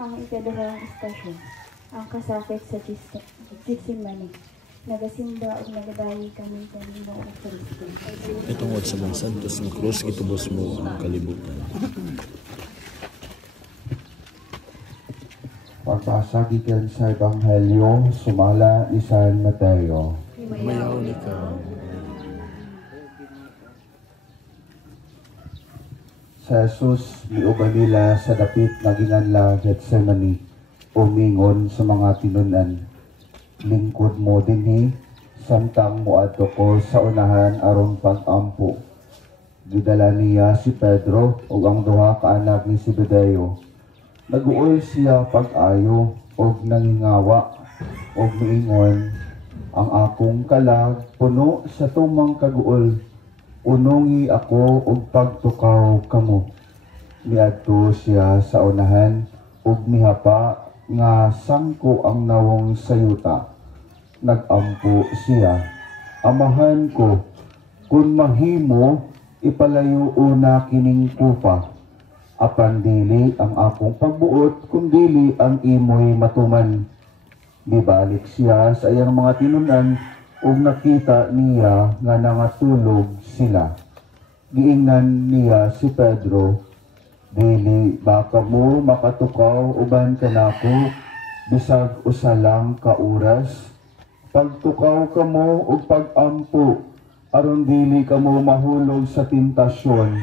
Ang ikaduhang istasyon, ang kasakit sa Gitsemani. Nagasimba o nagadayi kami sa limbong at Kristo. Itungod sa mga santos ng krus, gitubos mo ang kalibutan. Pagbasa gikan sa Ebanghelyo sumala ni San Mateo. Mayaw ni ka. Sa Jesus miuban nila sa dapit naginganla Gethsemane, umingon sa mga tinunan. Lingkod mo dinhi, samtang muadto ko sa unahan aron pag-ampo. Gidala niya si Pedro ug ang duha ka anak ni Zebedeo. Naguol siya pag-ayo ug nangingawa ug miingon, ang akong kalag puno sa tumang kaguol. Unungi ako ug pagtukaw kamo. Miadto siya sa unahan ug mihapa nga sangko ang nawong sayuta. Nagampo siya, amahan ko, kung mahimo ipalayo una kining kupa. Apan dili ang akong pagbuot, kung dili ang imoy matuman. Gibalik siya sa iyang mga tinunan ug nakita niya nga nangatulog sila. Giingnan niya si Pedro, dili baka mo makatukaw uban kanako bisag usa lang ka oras? Pagtukaw kamo ug pag-ampo aron dili kamo mahulog sa tentasyon.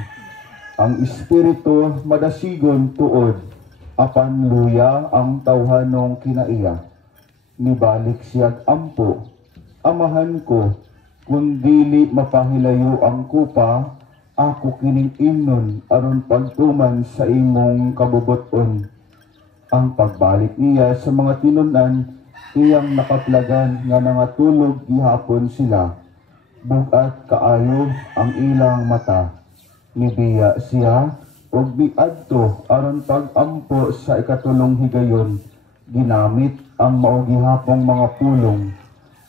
Ang espiritu madasigon tuod, apan luya ang tawhanong kinaiya. Nibalik siyag ampo, amahan ko, kung dili mapahilayo ang kupa, ako kining imnon aron pagtuman sa imong kabubuton. Ang pagbalik niya sa mga tinunan, iyang nakaplagan nga nangatulog gihapon sila. Bugat kaayo ang ilang mata. Nibiya siya ug biadto aron pag-ampo sa ikatulong higayon. Ginamit ang mao gihapong mga pulong.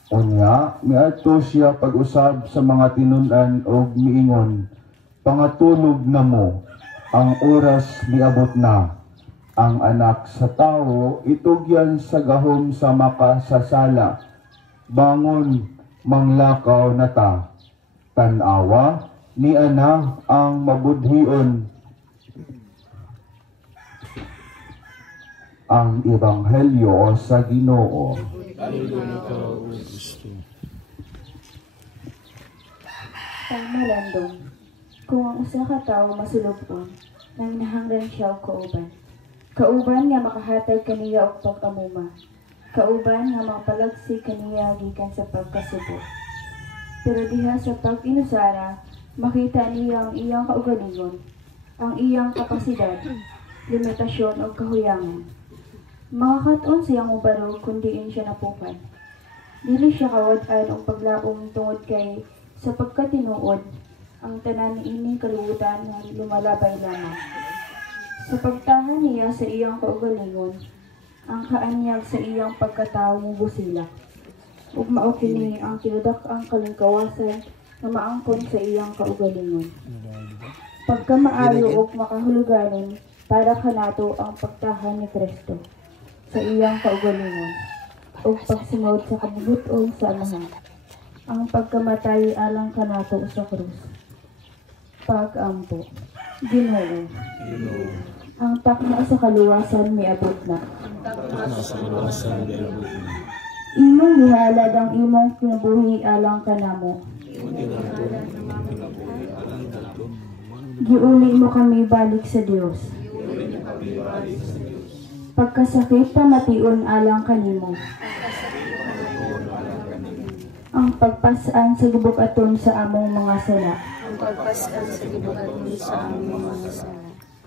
Unya, miadto siya pag-usab sa mga tinunan ug miingon, pangatulog na mo, ang oras miabot na. Ang anak sa tao itugyan sa gahom sa makasasala. Bangon, manglakaw na ta. Tanawa, ni ana ang mabudhion. Ang Ebanghelyo sa Ginoo. Pangmalandong, kung ang usa ka tawo masulubon, nang nahanglan siya og kauban. Kauban nga makahatag kaniya og pagkamuma. Kauban nga makapalagsi kaniya gikan sa pagkasubo. Pero diha sa pag-inusara, makita niya ang iyang kaugalingon, ang iyang kapasidad, limitasyon o kahuyangan. Makakaton siyang ubarog kung diin siya napukad. Dili siya kawad-an o paglaom tungod kay sa pagkatinuod, ang tanan ining kalubutan nga lumalabay lamang. Sa pagtahan niya sa iyang kaugalingon, ang kaanyag sa iyang pagkatao busila. Ug mao kini ang tinudak ang kalingkawasan nga maangkon sa iyang kaugalingon. Pagkamaayo ug makahuluganon para kanato ang pagtahan ni Kristo sa iyang kaugalingon ug pagsunod sa kabubuton sa Amahan. Ang pagkamatay alang kanato sa krus. Pag-ampo. Ginoo. Ang takna sa kaluwasan miabot na. Imong gihalad ang imong kinabuhi alang kanamo. Giuli mo kami balik sa Dios. Pagkasakit pamation alang kanimo. Ang pagpasaan sa gibukaton sa among mga sala. Ang pagpasaan sa gibukaton sa among mga sala.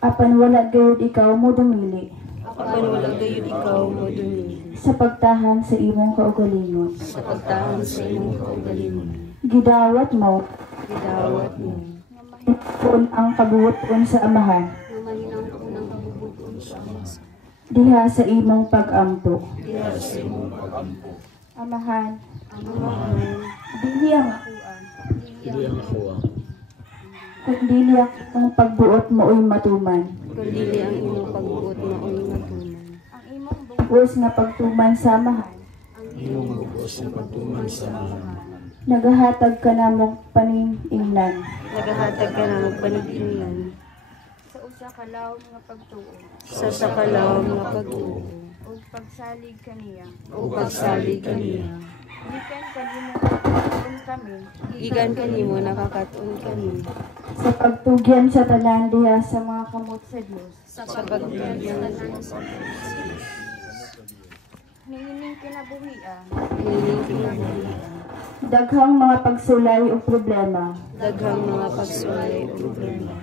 Apan wala gayud ikaw mo dumili. Apan wala gayud ikaw mo dumili. Sa pagtahan sa imong kaugalingon. Sa pagtahan sa imong kaugalingon. Gidawat mo. Gidawat mo. Kung ang kabubuton sa Amahan. Namahinang ko ng kabubuton sa Amahan. Diha sa imong pag-ampo. Diha sa imong pag-ampo. Amahan. Amahan. Dili ang akuan. Dili ang akuan. Kung dili ang pagbuot mooy matuman. Kung dili ang imong pagbuot mao'y matuman. ubos nga pagtuman samahan. Imong ubos nga pagtuman samahan. Nagahatag ka namong paning-ingnan. Nagahatag ka na ng panag-ingnan. Sa usa ka lawom nga pagtuo. Sa sakalawang nga pag-uo. Ug pagsalig kaniya. O pagsalig kaniya. Gikan kanimo nakakatuon kami. Gikan kanimo nakakatuon kami. Sa pagtugyan sa tanan diha sa mga kamot sa Dios. Sa pagtugyan sa Hingining kinabuhia. hiniling kinabuhi. Daghang mga pagsulay o problema. Daghang mga pagsulay o problema.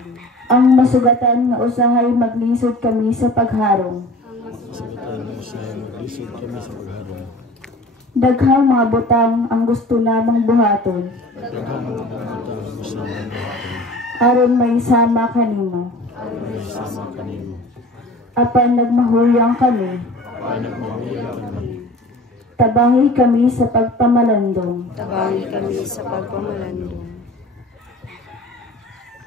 Ang masugatan nga usahay maglisod kami sa pagharong. Maglisod kami sa pagharong. Daghang mga butang ang gusto namang buhaton. Aron may sama kanimo. Sama kanimo. Apan nagmahuyang kami. Tabangi kami sa pagpamalandong. Tabangi kami sa pagpamalandong.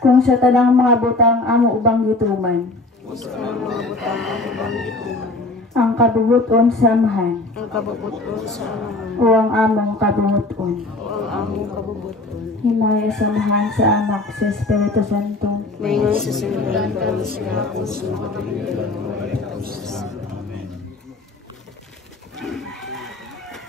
Kung sa tanang mga butang amo ubang gituman. Sa mga butang ang ubang gituman. Ang kabubuton samahan. Ang kabubuton sa amahan. O ang among kabubuton. O ang among kabubuton. Himaya samahan sa anak sa Espiritu Santo. Mayroon sa sinunod para sa mga puso.